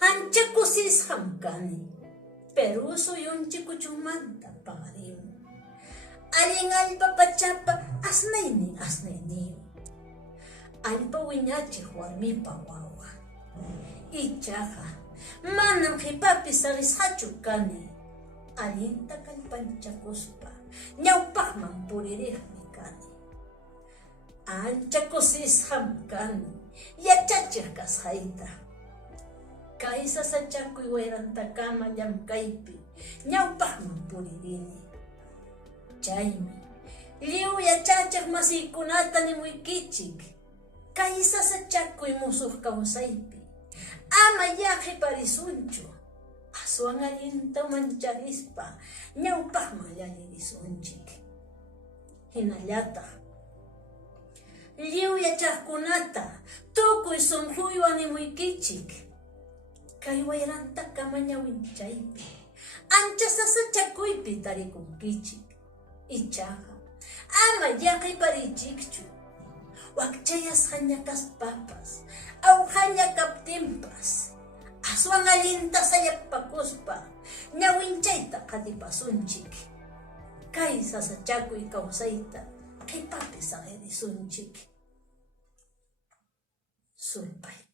ancha kusisqam kani, pero suyunchik kuchumanta paqarimun. Allin allpa pachapa asnayniyu, allpa wiñachiq warmipa wawa. Ichaqa manam hipapi sarisqachu kani, allinta kallpanchakuspa ñawpaqman puririqmi kani. Ancha kusisqam kani yachachiq kasqayta, kay sasachakuy wayrantakama llamkaypi ñawpaqman puririni. Chaymi lliw yachachiq masiykunata nimuykichik, kay sasachakuy musuq kawsaypi ama llaqiparisunchu, aswan allinta mancharispa ñawpaqman llallirisunchik. Hinallataq lliw yachaqkunata tukuy sunquywan nimuykichik, kay wayrantakama ñawinchaypi ancha sasachakuypi tarikunkichik. Ichaqa ama llaqiparichikchu, wakchayasqa ñakaspapas awqaña kaptinpas, aswan allinta sayapakuspa ñawinchayta qatipasunchik, kay sasachakuy kawsayta qhipapi saqirisunchik. Sulpay.